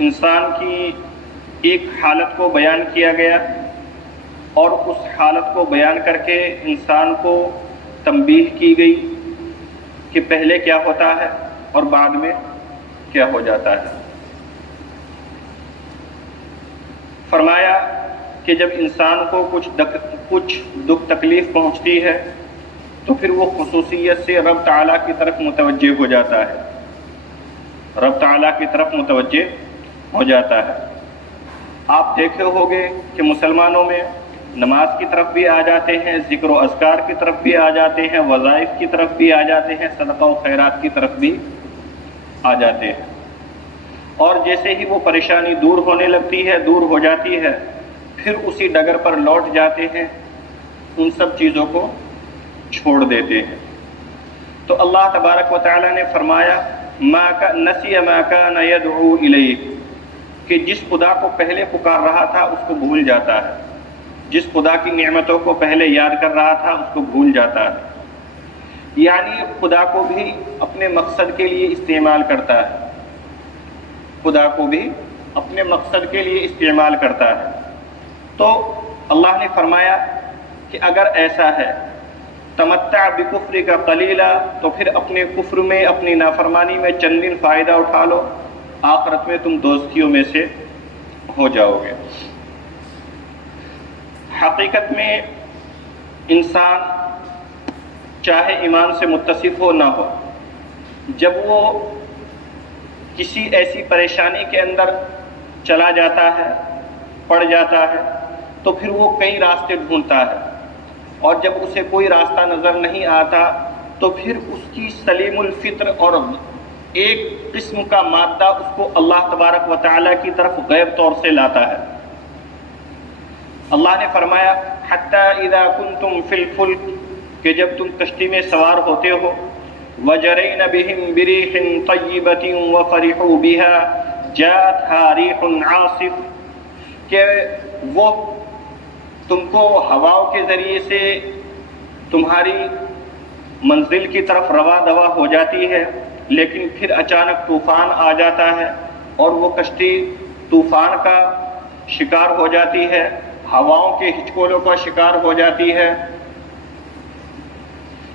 انسان کی ایک حالت کو بیان کیا گیا اور اس حالت کو بیان کر کے انسان کو تنبیہ کی گئی کہ پہلے کیا ہوتا ہے اور بعد میں کیا ہو جاتا ہے۔ فرمایا کہ جب انسان کو کچھ دکھ تکلیف پہنچتی ہے تو پھر وہ خصوصیت سے رب تعالیٰ کی طرف متوجہ ہو جاتا ہے، رب تعالیٰ کی طرف متوجہ ہو جاتا ہے۔ آپ دیکھے ہوگے کہ مسلمانوں میں نماز کی طرف بھی آ جاتے ہیں، ذکر و اذکار کی طرف بھی آ جاتے ہیں، وظائف کی طرف بھی آ جاتے ہیں، صدقہ و خیرات کی طرف بھی آ جاتے ہیں، اور جیسے ہی وہ پریشانی دور ہونے لگتی ہے، دور ہو جاتی ہے، پھر اسی ڈگر پر لوٹ جاتے ہیں، ان سب چیزوں کو چھوڑ دیتے ہیں۔ تو اللہ تبارک و تعالی نے فرمایا نسی ما کان یدعو الیہ، کہ جس خدا کو پہلے پکار رہا تھا اس کو بھول جاتا ہے، جس خدا کی نعمتوں کو پہلے یاد کر رہا تھا اس کو بھول جاتا ہے، یعنی خدا کو بھی اپنے مقصد کے لیے استعمال کرتا ہے، خدا کو بھی اپنے مقصد کے لیے استعمال کرتا ہے۔ تو اللہ نے فرمایا کہ اگر ایسا ہے تمتع بکفرک قلیلا، تو پھر اپنے کفر میں، اپنی نافرمانی میں چند دن فائدہ اٹھا لو، آخرت میں تم دوزخیوں میں سے ہو جاؤ گے۔ حقیقت میں انسان چاہے ایمان سے متصف ہو نہ ہو، جب وہ کسی ایسی پریشانی کے اندر چلا جاتا ہے، پڑ جاتا ہے، تو پھر وہ کئی راستے ڈھونڈتا ہے، اور جب اسے کوئی راستہ نظر نہیں آتا تو پھر اس کی سلیم الفطر اور ایک قسم کا مادہ اس کو اللہ تبارک و تعالیٰ کی طرف غیب طور سے لاتا ہے۔ اللہ نے فرمایا حتی اذا کنتم فی الفلک، کہ جب تم کشتی میں سوار ہوتے ہو، وجرین بہم بریح طیبۃ وفرحوا بها جاءتها ریح عاصف، کہ وہ تم کو ہواؤں کے ذریعے سے تمہاری منزل کی طرف رواں دوا ہو جاتی ہے، لیکن پھر اچانک طوفان آ جاتا ہے اور وہ کشتی طوفان کا شکار ہو جاتی ہے، ہواؤں کے ہچکولوں کا شکار ہو جاتی ہے،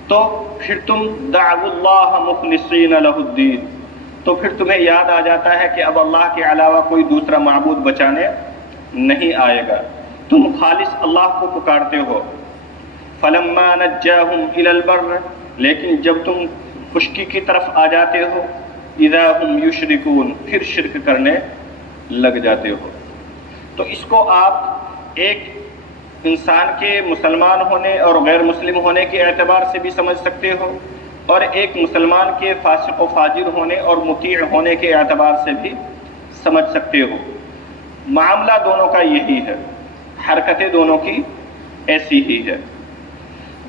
تو پھر تم دعوا اللہ مخلصین لہ الدین، تو پھر تمہیں یاد آ جاتا ہے کہ اب اللہ کے علاوہ کوئی دوسرا معبود بچانے نہیں آئے گا، تم خالص اللہ کو پکارتے ہو۔ فلما نجاہم الی البر، لیکن جب تم خشکی کی طرف آ جاتے ہو، اذا ہم یشرکون، پھر شرک کرنے لگ جاتے ہو۔ تو اس کو آپ ایک انسان کے مسلمان ہونے اور غیر مسلم ہونے کے اعتبار سے بھی سمجھ سکتے ہو، اور ایک مسلمان کے فاسق و فاجر ہونے اور مطیع ہونے کے اعتبار سے بھی سمجھ سکتے ہو۔ معاملہ دونوں کا یہی ہے، حرکتیں دونوں کی ایسی ہی ہے،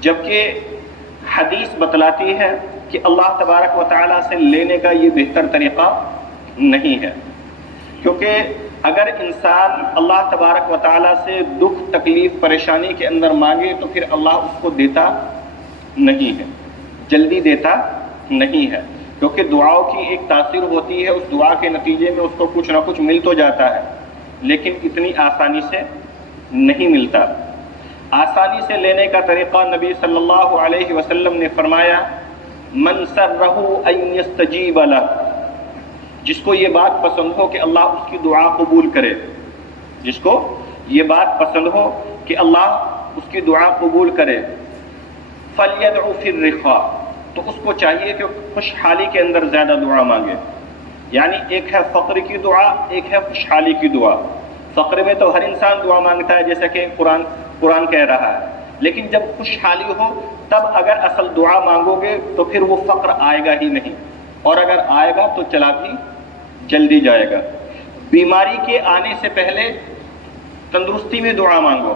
جبکہ حدیث بتلاتی ہے کہ اللہ تبارک و تعالیٰ سے لینے کا یہ بہتر طریقہ نہیں ہے، کیونکہ اگر انسان اللہ تبارک و تعالیٰ سے دکھ تکلیف پریشانی کے اندر مانگے تو پھر اللہ اس کو دیتا نہیں ہے، جلدی دیتا نہیں ہے، کیونکہ دعاؤں کی ایک تاثیر ہوتی ہے، اس دعا کے نتیجے میں اس کو کچھ نہ کچھ مل تو جاتا ہے، لیکن اتنی آسانی سے نہیں ملتا۔ آسانی سے لینے کا طریقہ نبی صلی اللہ علیہ وسلم نے فرمایا من سرہ ان یستجیب لہ، جس کو یہ بات پسند ہو کہ اللہ اس کی دعا قبول کرے، جس کو یہ بات پسند ہو کہ اللہ اس کی دعا قبول کرے، فلیدعو فی الرخاء، تو اس کو چاہیے کہ خوشحالی کے اندر زیادہ دعا مانگے، یعنی ایک ہے فقر کی دعا، ایک ہے خوشحالی کی دعا۔ فقر میں تو ہر انسان دعا مانگتا ہے جیسا کہ قرآن کہہ رہا ہے، لیکن جب خوشحالی ہو تب اگر اصل دعا مانگو گے تو پھر وہ فقر آئے گا ہی نہیں، اور اگر آئے گا تو چلا بھی جلدی جائے گا۔ بیماری کے آنے سے پہلے تندرستی میں دعا مانگو،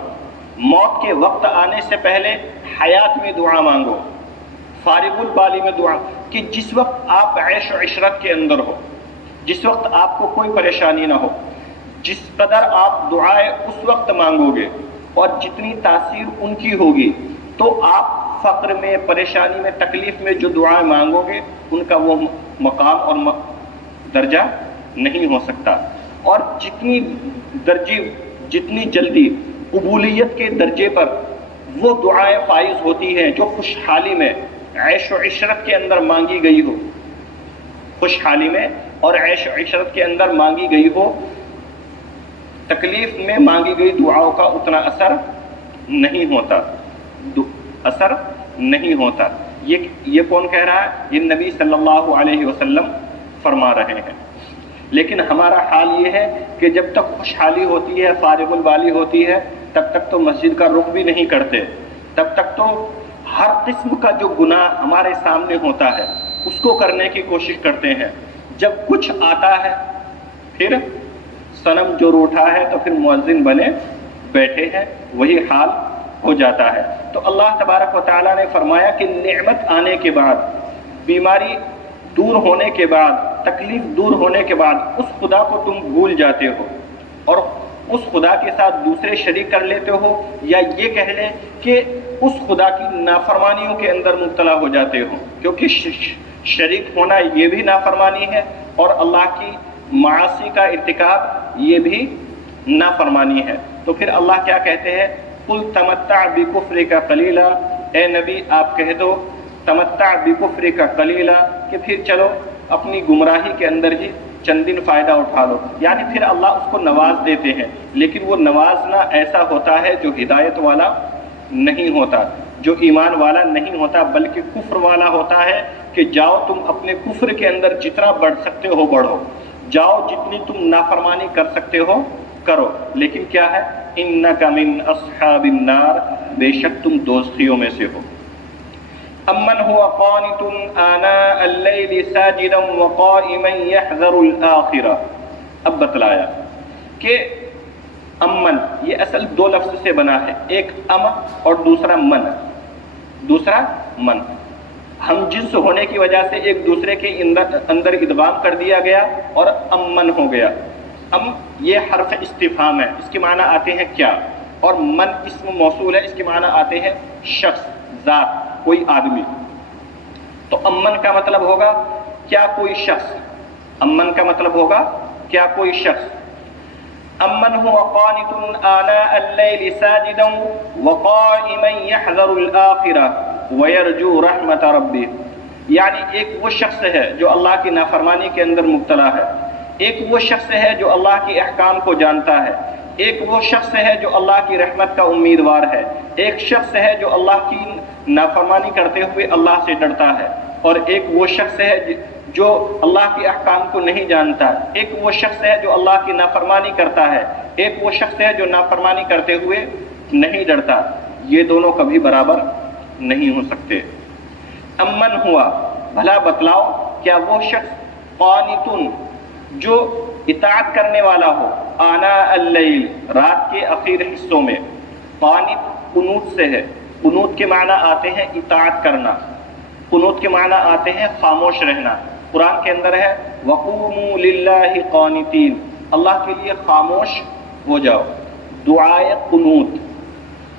موت کے وقت آنے سے پہلے حیات میں دعا مانگو، فارغ البالی میں دعا، کہ جس وقت آپ عیش و عشرت کے اندر ہو، جس وقت آپ کو کوئی پریشانی نہ ہو، جس قدر آپ دعائیں اس وقت مانگو گے اور جتنی تاثیر ان کی ہوگی، تو آپ فقر میں، پریشانی میں، تکلیف میں جو دعائیں مانگو گے ان کا وہ مقام اور درجہ نہیں ہو سکتا۔ اور جتنی جلدی قبولیت کے درجے پر وہ دعائیں فائز ہوتی ہیں جو خوشحالی میں عیش و عشرت کے اندر مانگی گئی ہو، خوشحالی میں اور عیش و عشرت کے اندر مانگی گئی ہو، تکلیف میں مانگی گئی دعاؤں کا اتنا اثر نہیں ہوتا. یہ کون کہہ رہا ہے؟ یہ نبی صلی اللہ علیہ وسلم فرما رہے ہیں. لیکن ہمارا حال یہ ہے کہ جب تک خوشحالی ہوتی ہے، فارغ البالی ہوتی ہے، تب تک تو مسجد کا رخ بھی نہیں کرتے، تب تک تو ہر قسم کا جو گناہ ہمارے سامنے ہوتا ہے اس کو کرنے کی کوشش کرتے ہیں. جب کچھ آتا ہے پھر صنم جو روٹھا ہے تو پھر مؤذن بنے بیٹھے ہیں، وہی حال ہو جاتا ہے. تو اللہ تبارک و تعالیٰ نے فرمایا کہ نعمت آنے کے بعد، بیماری دور ہونے کے بعد، تکلیف دور ہونے کے بعد اس خدا کو تم بھول جاتے ہو اور اس خدا کے ساتھ دوسرے شریک کر لیتے ہو، یا یہ کہہ لیں کہ اس خدا کی نافرمانیوں کے اندر مبتلا ہو جاتے ہو، کیونکہ شریک ہونا یہ بھی نافرمانی ہے اور اللہ کی معاصی کا ارتکاب یہ بھی نافرمانی ہے. تو پھر اللہ کیا کہتے ہیں؟ قل تمتع بکفرک قلیلا، اے نبی آپ کہہ دو تمتع بکفرک قلیلا کہ پھر چلو اپنی گمراہی کے اندر ہی چند دن فائدہ اٹھا لو. یعنی پھر اللہ اس کو نواز دیتے ہیں، لیکن وہ نوازنا ایسا ہوتا ہے جو ہدایت والا نہیں ہوتا، جو ایمان والا نہیں ہوتا، بلکہ کفر والا ہوتا ہے کہ جاؤ تم اپنے کفر کے اندر جتنا بڑھ سکتے ہو بڑھو، جاؤ جتنی تم نافرمانی کر سکتے ہو کرو. لیکن کیا ہے؟ انک من اصحاب النار، بے شک تم دوزخیوں میں سے ہو. امن هو قانت آناء اللیل ساجدا وقائما يحذر الآخرہ. اب بتلایا کہ امن یہ اصل دو لفظ سے بنا ہے، ایک ام اور دوسرا من. ہم جنس ہونے کی وجہ سے ایک دوسرے کے اندر ادغام کر دیا گیا اور امن ہو گیا. ام یہ حرف استفہام ہے، اس کے معنی آتے ہیں کیا، اور من اسم موصول ہے، اس کے معنی آتے ہیں شخص، ذات، کوئی آدمی. تو امن کا مطلب ہوگا کیا کوئی شخص، امن کا مطلب ہوگا کیا کوئی شخص. امن هو قانت آناء اللیل ساجدا وقائما يحذر الآخرہ ويرجو رحمت ربه. یعنی ایک وہ شخص ہے جو اللہ کی نافرمانی کے اندر مبتلا ہے، ایک وہ شخص ہے جو اللہ کے احکام کو جانتا ہے، ایک وہ شخص ہے جو اللہ کی رحمت کا امیدوار ہے، ایک شخص ہے جو اللہ کی نافرمانی کرتے ہوئے اللہ سے ڈرتا ہے، اور ایک وہ شخص ہے جو اللہ کے احکام کو نہیں جانتا، ایک وہ شخص ہے جو اللہ کی نافرمانی کرتا ہے، ایک وہ شخص ہے جو نافرمانی کرتے ہوئے نہیں ڈرتا. یہ دونوں کبھی برابر نہیں ہو سکتے. امن ہوا، بھلا بتلاؤ کیا وہ شخص قانتن جو اطاعت کرنے والا ہو، آناء اللیل رات کے اخیر حصوں میں. قانت قنوت سے ہے، قنوت کے معنی آتے ہیں اطاعت کرنا، قنوت کے معنی آتے ہیں خاموش رہنا. قرآن کے اندر ہے وَقُومُوا لِلَّهِ قَانِتِينَ، اللہ کے لیے خاموش ہو جاؤ. دعائے قنوت،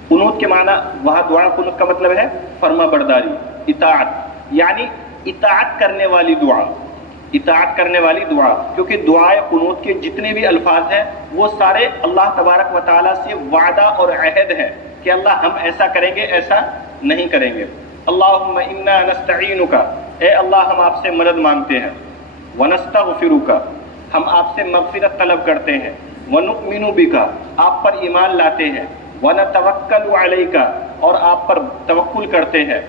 قنوت کے معنی وہاں دعا قنوت کا مطلب ہے فرما برداری، اطاعت، یعنی اطاعت کرنے والی دعا، اطاعت کرنے والی دعا. کیونکہ دعائے قنوت کے جتنے بھی الفاظ ہیں وہ سارے اللہ تبارک و تعالیٰ سے وعدہ اور عہد ہے کہ اللہ ہم ایسا کریں گے، ایسا نہیں کریں گے. اللہم انا نستعینک، اے اللہ ہم آپ سے مدد مانگتے ہیں. ونستغفرک، ہم آپ سے مغفرت طلب کرتے ہیں. ونؤمن بک، آپ پر ایمان لاتے ہیں. ونتوکل علیک، اور آپ پر توکل کرتے ہیں.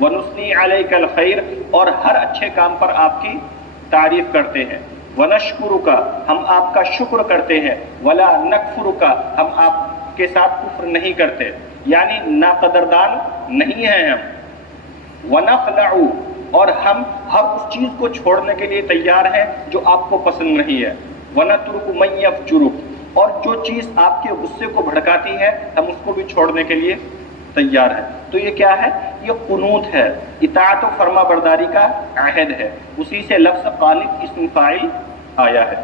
ونثنی علیک الخیر، اور ہر اچھے کام پر آپ کی تعریف کرتے ہیں. ونشکرک، ہم آپ کا شکر کرتے ہیں. ولا نکفرک، ہم آپ کے ساتھ کفر نہیں کرتے، یعنی ناقدردان نہیں ہیں ہم. ونخلع، اور ہم ہر اس چیز کو چھوڑنے کے لیے تیار ہیں جو آپ کو پسند نہیں ہے. ونترک من یفجرک، اور جو چیز آپ کے غصے کو بھڑکاتی ہے ہم اس کو بھی چھوڑنے کے لیے تیار ہیں. تو یہ کیا ہے؟ یہ قنوت ہے، اطاعت و فرما برداری کا عہد ہے. اسی سے لفظ قانت اسم فاعل آیا ہے.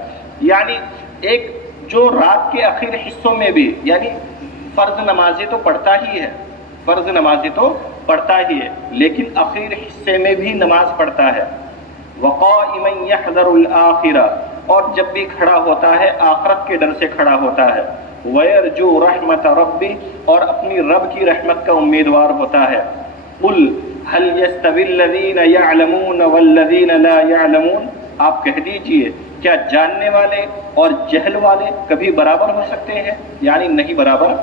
یعنی ایک جو رات کے آخر حصوں میں بھی، یعنی فرض نمازیں تو پڑھتا ہی ہے، فرض نمازیں تو پڑھتا ہی ہے، لیکن آخر حصے میں بھی نماز پڑھتا ہے. وقائما یحذر الآخرہ، اور جب بھی کھڑا ہوتا ہے آخرت کے ڈر سے کھڑا ہوتا ہے، وَيَرْجُو رَحْمَةَ رَبِّ، اور اپنی رب کی رحمت کا امیدوار ہوتا ہے۔ قُلْ هَلْ يَسْتَوِي الَّذِينَ يَعْلَمُونَ وَالَّذِينَ لَا يَعْلَمُونَ، آپ کہہ دیجئے کیا جاننے والے اور جہل والے کبھی برابر ہو سکتے ہیں؟ یعنی نہیں برابر